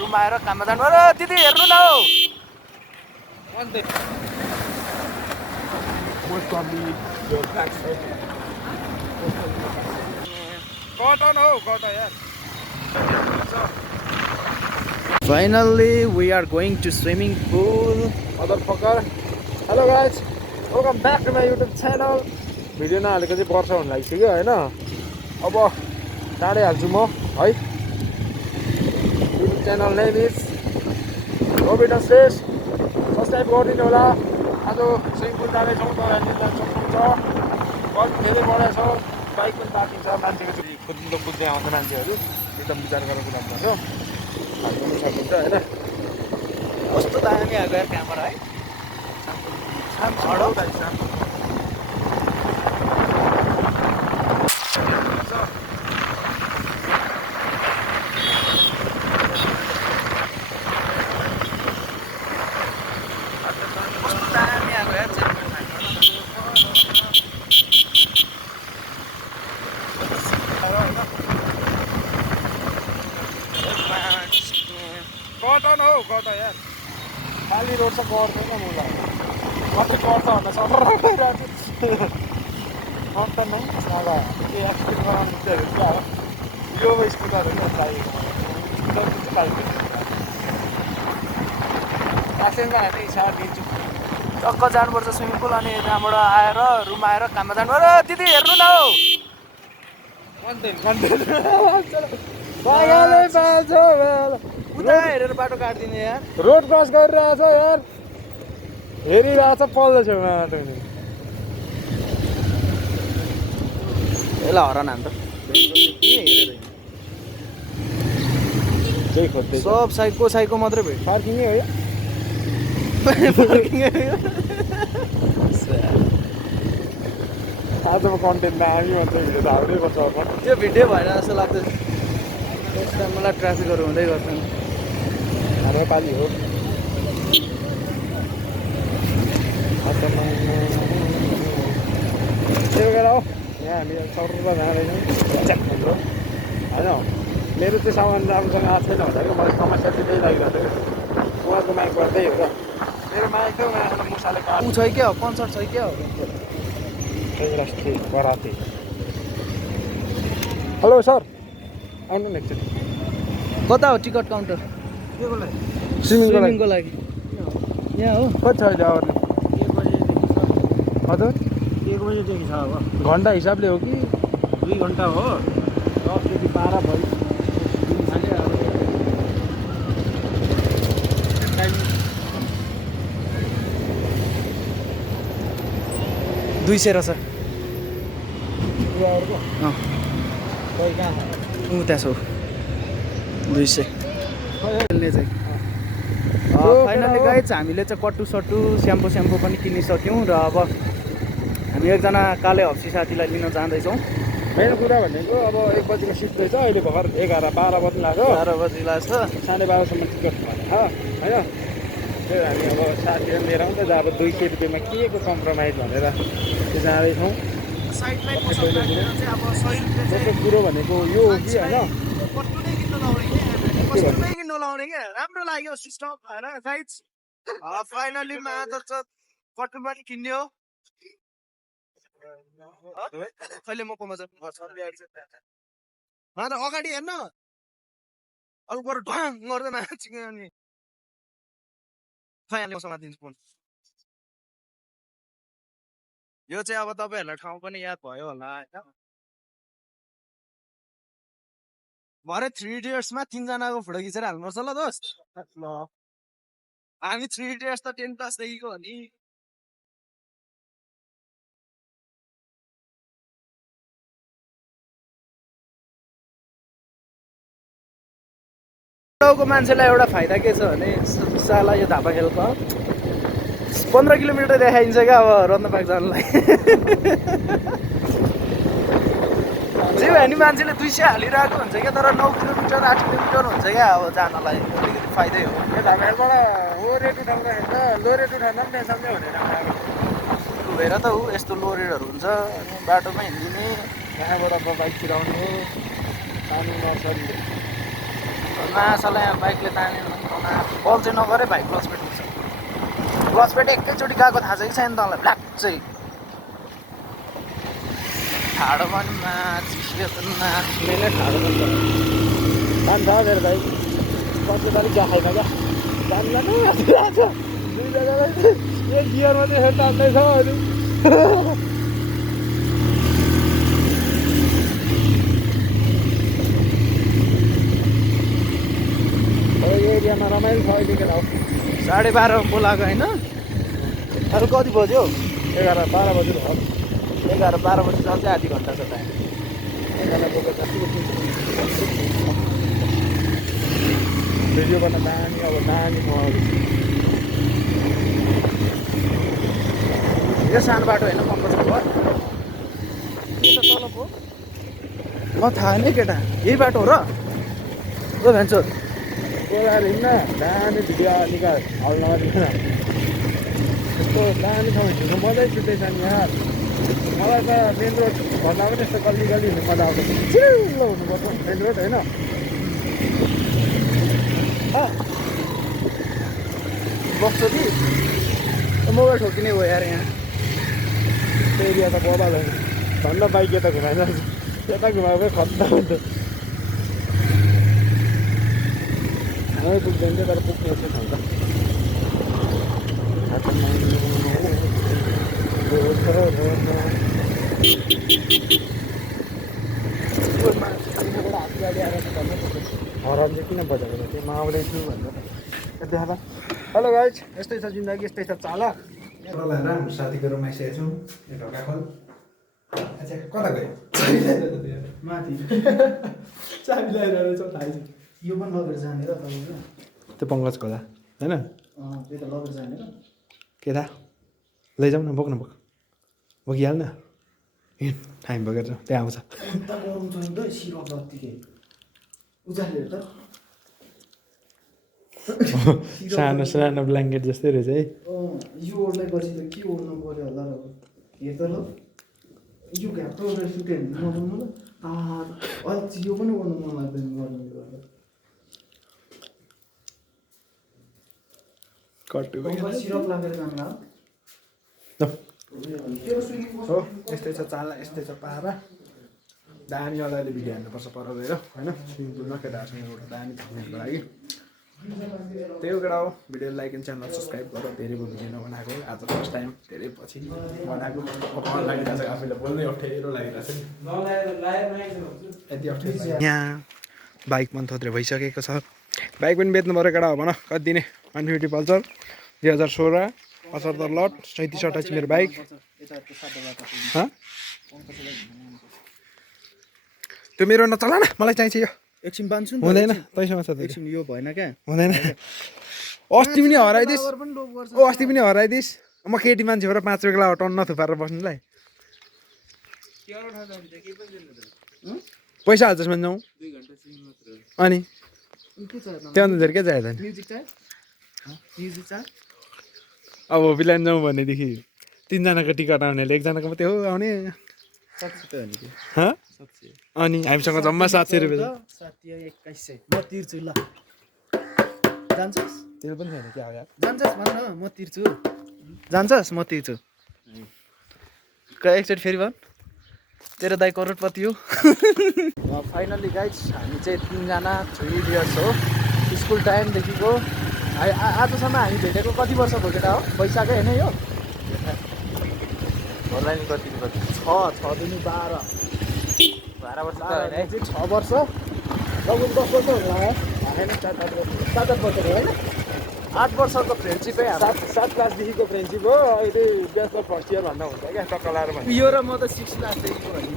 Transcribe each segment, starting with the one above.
Room आएर काममा जानु र दिदी हेर्नु न हौ Finally, we are going to swimming pool. Motherfucker. Hello guys, welcome back to my YouTube channel. Video na हालेको चाहिँ वर्ष हुन लागिसक्यो हैन अब चाँडै हाल्छु म है YouTube channel name is Robita Says subscribe गरिदिनु होला आज स्विमिङ पुल जाँदै छौँ तपाईहरुले जान सक्नुहुन्छ गल्ती धेरै बढेछ बाइक पनि तातिन्छ मान्छेको चाहिँ कुद्नु कुद्दै आउँछ मान्छेहरु एकदम विचार गरेर कुदाउनु पर्छ हाल्नु पनि सक्नुहुन्छ हैन कस्तो दामी आएको यार क्यामेरा है कटन हौ कता यार खाली रोड चाहिँ गर्दैन मलाई मात्रै गर्छ भन्दा सटर गइरहेको छु कटन नै सागा के एक्सपेक्ट गराउनु चाहिँ क्या हो यो स्पिकरहरू चाहिएको स्पिकर चाहिँ एक्सेन्टमा हेर्ने इच्छा दिन्छु टक्क जानुपर्छ स्विमिङ पुल अनि त्यहाँबाट आएर रुम आएर काममा जानु र दिदी हेर्नु न हौ उता हेरेर बाटो काट्दिने यार रोड क्रस गरिरहेछ यार हेरिरहेछ पल्लो छेउमा बाटो नि यसलाई हरान हान्छ त्यही खोज्दै सब साइको मात्रै भेट पार्किङै हो यो आजको कन्टेन्टमा हामी मात्रै भिडियो त हाल्नै पर्छ अब त्यो भिडियो भएन जस्तो लाग्दैछ नेक्स्ट टाइम मलाई ट्राफिकहरू हुँदै गर्छन् हाम्रो पालि हो त्यो बेला हो यहाँ हामी सर्र जाँदैछौँ होइन मेरो चाहिँ सामान राम्रोसँग आएको छैन भन्दाखेरि मलाई समस्या चाहिँ त्यही लागिरहेको थियो उहाँको माइक गर्दै हो र मेरो माइक थियो उनीहरूसँग मुसाले काट ऊ छ क्या हो कन्सर्ट छ क्या हो बराते हेलो सर आउनु न एकचोटि कता हो टिकट काउन्टर स्विमिङको लागि यहाँ हो कति छ अहिले आवर 1 बजेदेखि छ हजुर 1 बजेदेखि छ अब घन्टा हिसाबले हो कि 2 घन्टा हो 10 देखि 12 भयो खाली अब 200 रहेछ ऊ त्यहाँ छ 200 फाइनली गाइज हामीले चाहिँ कट्टु सट्टु स्याम्पो पनि किनिसक्यौँ र अब हामी एकजना काले हप्सी साथीलाई लिन जाँदैछौँ मेन कुरा भनेको अब 1 बजीको सिट रहेछ अहिले भर्खर 11-12 बज्नु लाग्यो 12 बजी लाग्छ 12:30 टिकट भने होइन त्यही हामी अब साथीहरू लिएर आउँछ अब 200 रुपियाँमा के को कम्प्रोमाइज भनेर जाँदैछौँ दोस्रो कुरो भनेको यो हो कि होइन राम्रो लाग्यो सिस्टम होइन गाइज फाइनली कट्टु पनि किन्यो कहिले मकोमा जानु अगाडि हेर्न अरू ढाङ गर्दै मान्छे अनि मसँग दिन्छु फोन यो चाहिँ अब तपाईँहरूलाई ठाउँ पनि याद भयो होला होइन भरे 3 इडियट्समा 3 जनाको फोटो खिचेर हाल्नुपर्छ ल दोस्त ल हामी 3 इडियट्स त 10 क्लासदेखिको हो नि गाउँको मान्छेलाई एउटा फाइदा के छ भने साला यो धापा खेलको 15 किलोमिटर देखाइन्छ क्या अब रत्नपार्क जानलाई जे भए नि मान्छेले 200 हालिरहेको हुन्छ क्या तर 9 किलोमिटर 8 किलोमिटर हुन्छ क्या अब जानलाई अलिकति फाइदै हो यो धापाबाट हो रेट उठाउँदा हेर्दा लो रेट उठाउँदा पनि टेन्सनमै हुँदैन हेर त ऊ यस्तो लो रेटहरू हुन्छ अनि बाटोमा हिँडिने कहाँबाट बाइक कुदाउने पानी नर्सरी मासला यहाँ बाइकले ताने बल चाहिँ नगरे भाइ क्लच पेट हुन्छ क्लच पेट एकैचोटि गएको थाहा छ कि छैन तँलाई ब्ल्याक चाहिँ ठाडो पनि नाचियो त नाच्ने नै ठाडो पनि जान्छ मेरो भाइ कति अलिक जाखाइमा क्या जान्दैन जान्छ दुईजनालाई एक गियरमा चाहिँ हेर तान्दैछ अनि यो एरियामा रमाइलो छ अहिलेको हो 12:30 बोलाएको होइन अरू कति बज्यो 11-12 बजी भयो 11-12 बजी अझै आधी घन्टा छ टाइम भिडियो गर्न नानी अब नानी यो सानो बाटो होइन कम्पोस्ट भयो तल पो म थाहा नै केटा यही बाटो हो र ओ भन्छ बोलाएर हिँड्न नानी भिडियो निकाल हल नगरिकन यस्तो नानी ठाउँ हिँड्नु मजै छुट्टै छ नि यहाँ मलाई त मेन रोड भन्दा पनि यस्तो गल्ली गल्ली हिँड्नु मजा आउँछ चिल्लो हुनुपर्छ मेन रोड होइन बस्छ कि मोबाइल ठोकिने हो यार यहाँ त्यो एरिया त बबाल होइन झन्ड बाइक यता घुमाइन्छ यता घुमाएकै खत्ता हुन्छ नै पुग्दैन थियो तर पुग्ने यस्तो ठाउँ त हराम चाहिँ किन बजाएको त्यो म आउँदैछु भनेर देखा हेलो गाइज यस्तै छ जिन्दगी यस्तै छ चाला तपाईँलाई राम्रो साथीको रुममा आइसकेको छौँ यो ढोकाखोल अच्छा कता गयो माथि चाबी ल्याएर थाहै छ यो पनि लगेर जाने र तपाईँको त्यो पङ्कजको होला होइन त्यो त लगेर जाने र के थाहा लैजाउँ न बोक्न बोकिहाल्न टाइम बोकेर जाउँ त्यहाँ आउँछ उता गरम छ नि त सिरप जत्तिकै उजालेर त सानो सानो ब्ल्याङ्केट जस्तै रहेछ है यो ओढ्दै पछि त के ओढ्नु पऱ्यो होला र हेर त ल यो घ्याप्टो ओढेर सुत्यो भने नजाउनु ल अल्छी यो पनि ओढ्नु मन लाग्दैन गर्नु गर्दा सिरप लागेर जानु हो यस्तै छ चाला यस्तै छ पारा दानी अगाडि भिडियो हाल्नुपर्छ पर गएर होइन स्विमिङ पुलमा केटाहरूसँग एउटा दानी थाप्नुको लागि त्यही हो केटा हो video like and channel subscribe गर धेरै भिडियो नबनाएको आज फर्स्ट टाइम धेरै पछि बनाएको लागिरहेको छ आफूलाई बोल्नै अप्ठ्यारो लागिरहेको छ यति अप्ठ्यारो यहाँ बाइक पनि थोत्रे भइसकेको छ बाइक पनि बेच्नु पऱ्यो केटा हो भन कति दिने 150 पल्सर 2016 75 लट 37-28 मेरो बाइक त्यो मेरो नचला न मलाई चाहिन्छ यो एकछिन बान्छु हुँदैन तैसँग छ एकछिन यो भएन क्या हुँदैन अस्ति पनि हराइदिस् अस्ति पनि हराइदिस् म केटी मान्छे भएर 5 बेला टन्न थुपारेर बस्नुलाई पैसा हाल्छस् भने जाउँ अनि त्योभन्दा धेरै के चाहियो अब बिलान जाउँ भनेदेखि 3 जनाको टिकट आउनेले 1 जनाको मात्रै हो आउने अनि हामीसँग जम्मा 700 रुपियाँ 2100 म तिर्छु ल जान्छस् त्यो पनि छैन क्या यार जान्छस् भन न म तिर्छु जान्छस् म तिर्छु एकचोटि फेरि भन तेरो दाइ करोडपति हो फाइनल्ली गाइज हामी चाहिँ 3 जना 3 इयर्स हो स्कुल टाइमदेखिको आजसम्म हामी भेटेको कति वर्ष भयो केटा हो वैशाखै होइन यो होला नि कति 6 दिनी 12 वर्ष त होइन 6 वर्ष लगभग 10 वर्ष होला होइन 7-8 वर्ष हो होइन 8 वर्षको फ्रेन्डसिपै 7 क्लासदेखिको फ्रेन्डसिप हो अहिले ब्याचलर फर्स्ट इयर भन्दा हुन्छ क्या टक्क लाएर भन्दा यो र म त 6 क्लासदेखिको हो नि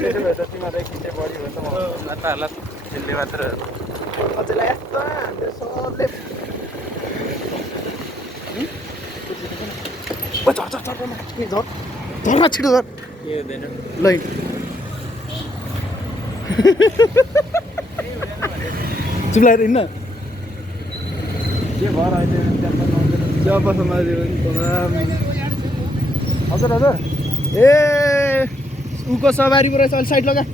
त्यसो भए त तिमीलाई खिचे बढी भयो त म माताहरूलाई खेल्ने मात्र अझैलाई यस्तो हामीले सबले झर छिटो झर ल चुलाएर हिँड्न के भएर अहिले हजुर हजुर ए उको सवारी पो रहेछ अलि साइड लगा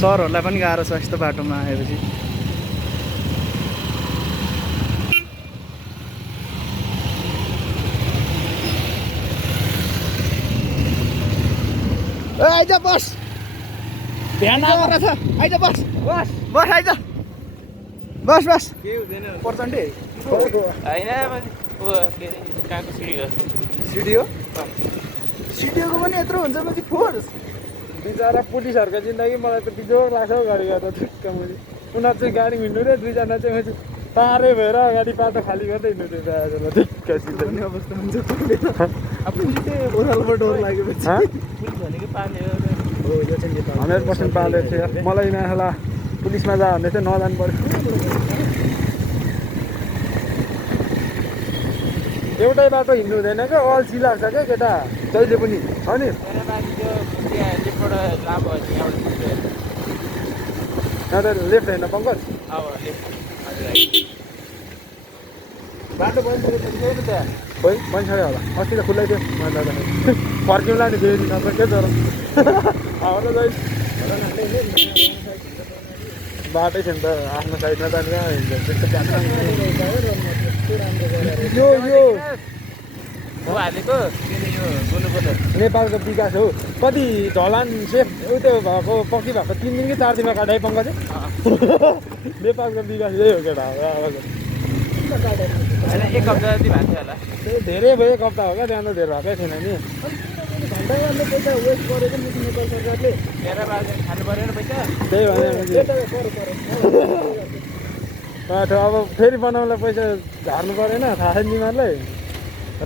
सरहरूलाई पनि गाह्रो छ यस्तो बाटोमा आएपछि। आइज बस बिहान आएको छ आइज बस बस बस आइज बस बस के हुँदैन प्रचण्डै होइन कहाँको सिडी हो सिडिओ सिडिओको पनि यत्रो हुन्छ म कि फोर्स बिचरा पुलिसहरूको जिन्दगी मलाई त बिजोग लाग्छ हौ गाडी गर्दा ठिक्क मैले उनीहरू चाहिँ गाडी हिँड्नु रे दुईजना चाहिँ मैले तारै भएर अगाडि बाटो खाली गर्दै हिँड्नु रे ठिक्क सिधै भन्ने अवस्था हुन्छ अब पुलिस चाहिँ ओह्रालोमा डर लागेपछि पुलिस भनेको पाल्ने हो हो यो चाहिँ नेपाल 100% पालेको थियो मलाई नहोला पुलिसमा जा भन्दै चाहिँ नजानु पर्यो एउटै बाटो हिँड्नु हुँदैन क्या अल्छी लाग्छ क्या केटा जहिले पनि छ नि मेरो माथि त्यो लेफ्टबाट लामो यहाँ त लेफ्ट होइन पङ्कज अब लेफ्ट बाटो बन्द गरेको छ नि त्यहाँ खोइ बनिसक्यो होला अस्ति त खुल्लै थियो मैले जाँदाखेरि फर्किउँला नि फेरि नत्र के तर आउनु जाइ बाटै थियो नि त आफ्नो साइडमा जाने कहाँ हिँड्छ त्यस्तो यो हो हालेको यो बोल्नुपर्ने नेपालको विकास हो कति ढलान सेफ त्यो भएको पक्की भएको 3 दिन कि 4 दिनमा काटाइ पङ्कज नेपालको विकास यही हो केटा होइन एक हप्ता जति भएको थियो होला त्यही धेरै भयो 1 हप्ता हो क्या त्यहाँ त धेरै भएकै थिएन नि घन्टाघरले पैसा वेस्ट गरेको नेपाल सरकारले तेह्र बाजे खानु पऱ्यो नि पैसा त्यही भने अब फेरि बनाउनलाई पैसा झार्नु परेन थाहा छैन तिमीहरूलाई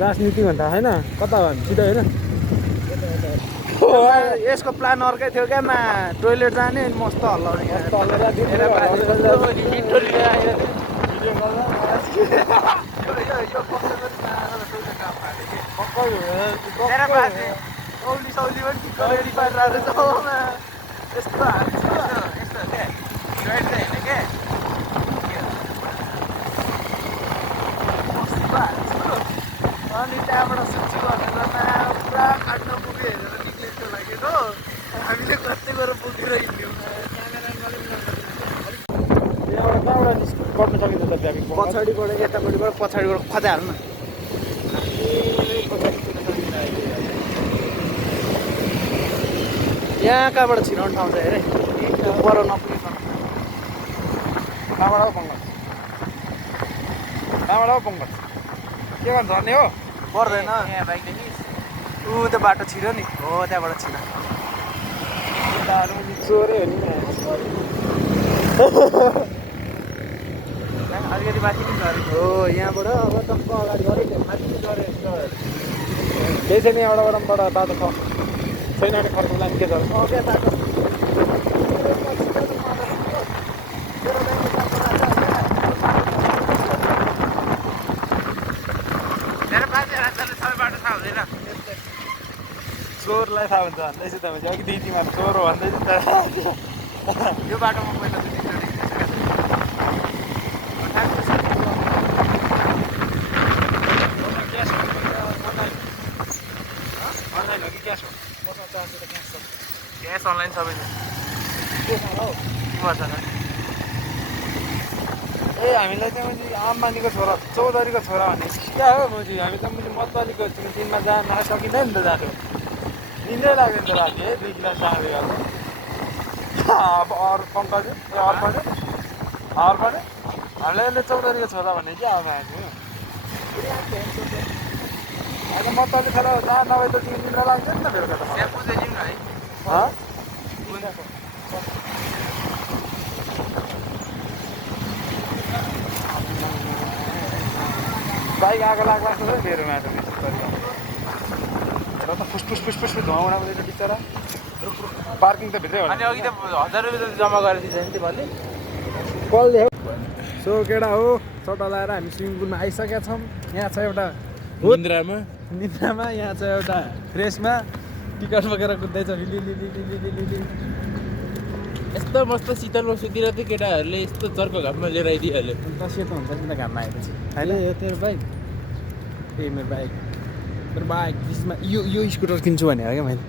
राजनीति भन् थाहा छैन कता भन् सिधै होइन यसको प्लान अर्कै थियो क्या टोइलेट जाने अनि मस्त हल्लाउने मिठो लिएर आएर सौली पनि ठिक्क रेडी पारिरहेको रहेछ यस्तो अनि त्यहाँबाट सुन्छु भनेर पुरा काट्न पुग्यो हेरेर निक्लेको लागेको हामीले कतै गएर पुगेर हिँड्यौँ कहाँबाट गर्नु सकिन्छ त ब्याकिङ पछाडिबाट यतापट्टिबाट पछाडिबाट खदै हाल्नु यहाँ कहाँबाट छिराउने ठाउँ छ हेरे पर नपुगिकन कहाँबाट हो पङ्कज के गर्नु झर्ने हो पर्दैन यहाँ बाइकदेखि ऊ त्यो बाटो छिर्यो नि हो त्यहाँबाट छिर चोरै हो नि अलिकति माथि पनि झरेको हो यहाँबाट अब टक्क अगाडि गरेको माथि पनि झऱ्यो त्यही छ नि एउटाबाट बाटो छ छैन भने फर्कुला नि के छ क्या बाटो मेरो बाजे राजाले सबै बाटो थाहा हुँदैन चोरलाई थाहा हुन्छ भन्दैछु तपाईँ अघि दिदी तिमीहरू चोर हो भन्दैछु त यो बाटोमा पहिला त क्यास अनलाइन सबै मसँग ए हामीलाई चाहिँ मैले आम्बानीको छोरा चौधरीको छोरा भन्ने क्या हो मुजी हामी त मैले मतवालीको दिनमा जान सकिँदैन नि त जानु निन्द्रै लाग्दैन त राति है 2 गिलास चाँडै गर्नु अब अरू पङ्कज ए अर्पण हामीलाई यसले चौधरीको छोरा भन्ने चाहिँ अब आएको अहिले मतवाली छोरा जहाँ नभए त तिमी निन्द्रा लाग्दैन नि त बेलुका त स्याम्पू चाहिँ लिउँ न है बाइक आगो लाग्ला जस्तो छ मेरो माटो र त फुसफुस धुवा उडाउँदैछ बिचरा पार्किङ त भित्रै अनि अघि त 1000 रुपियाँ जम्मा गरेको थिएछ नि त्यो भन्ने कल सो केटा हो चट्टा लगाएर हामी स्विमिङ पुलमा आइसकेका छौँ यहाँ छ एउटा निन्द्रामा यहाँ छ एउटा फ्रेसमा टिकट बोकेर कुद्दैछ लिली यस्तो मस्त शीतलमा सुतिर चाहिँ केटाहरूले यस्तो चर्को घाममा लिएर आइदिइहाल्यो अन्त सेतो हुन्छ नि त घाममा आएपछि होइन यो तेरो बाइक ए मेरो बाइक त्यसमा यो स्कुटर किन्छु भनेर क्या मैले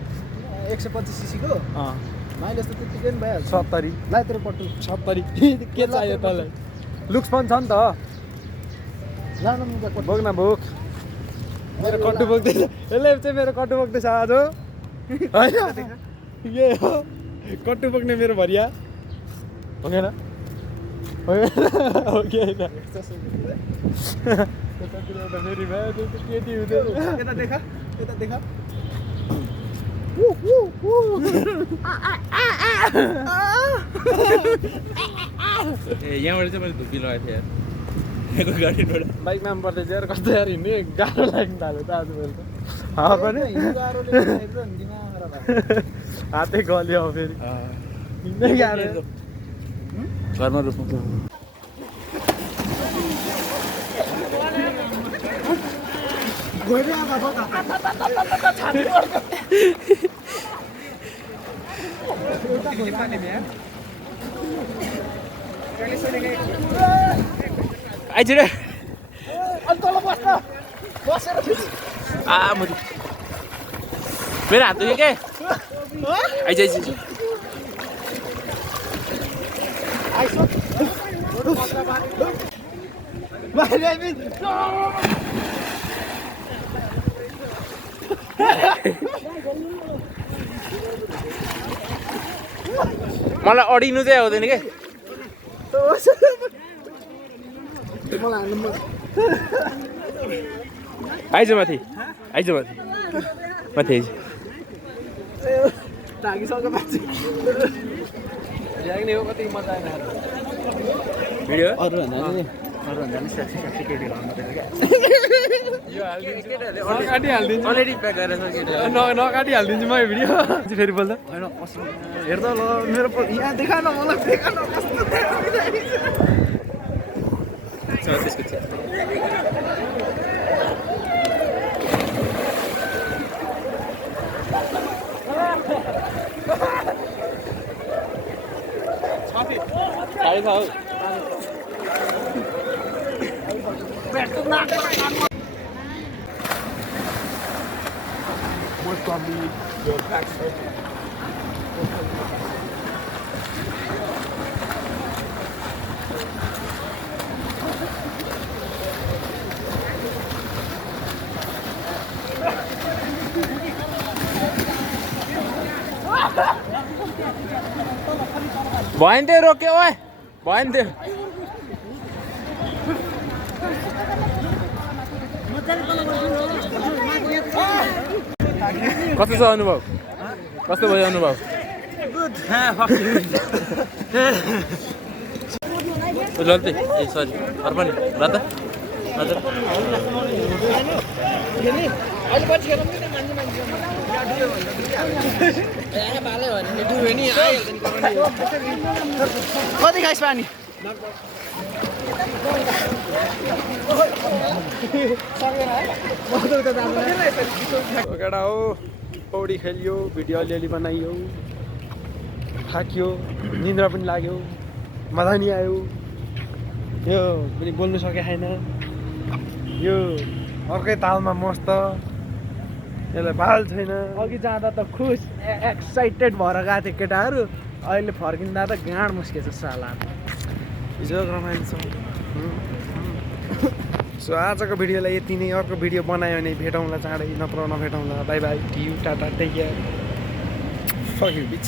125 सीसीको माइलेज त त्यतिकै नि भइहाल्छ 70 ला तेरो पट्टु 70 के चाहियो तँलाई लुक्स पनि छ नि त ला न मुजा पट्टु बोक न बोक मेरो कट्टु बोक्दैछ यसले चाहिँ मेरो कट्टु बोक्दैछ आज होइन के हो कट्टु बोक्ने मेरो भरिया हो कि होइन हो कि होइन फेरि भयो केटी हुँदैन यता देखा ए यहाँबाट चाहिँ मैले धुपी लगाएको थिएँ यार गाडीबाट बाइकमा पनि पर्दैछ यार कस्तो यार हिँड्ने गाह्रो लाग्नु थाल्यो त आज मेरो त हावा पनि हातै गल्यो अब फेरि हिँड्नै गाह्रो घरमा रोप्नु आइज रे म मेरो हात दुख्यो के आइज मलाई अडिनु चाहिँ आउँदैन के आइज माथि आइज माथि माथि आइज ढाकिसक्यो मान्छे ल्याग्ने हो कति मजा आएन भिडियो अरूभन्दा नि स्याक्सी केटी लाउँदैन क्या यो हालिदिन्छु नकाटी हालिदिन्छु अलरेडी प्याक गरेर छ केटा नकाटी हालिदिन्छु म यो भिडियो फेरि बोल्दा होइन कस्तो हेर्दा ल मेरो यहाँ देखा न मलाई देखा न कस्तो त्यसको चाहिँ साढे छ हौ Most probably your back side. भयो नि त्यो रोक्यो ओए भयो नि त्यो कस्तो छ अनुभव कस्तो भयो अनुभव जल्दी ए सरी अर्पण राता हजुर कति खाइस पानी केटा हो पौडी खेलियो भिडियो अलिअलि बनाइयो थाकियो निन्द्रा पनि लाग्यो मजा नि आयो यो पनि बोल्नु सके छैन यो अर्कै तालमा मस्त यसलाई पाल छैन अघि जाँदा त खुस एक्साइटेड भएर गएको थियो केटाहरू अहिले फर्किँदा त गाँड मुस्केछ साला हिजो रमाइलो छ सो आजको भिडियोलाई यति नै अर्को भिडियो बनायो भने भेटौँला चाँडै नत्र नभेटौँला बाई बाई टी यू tata take care fuck you beach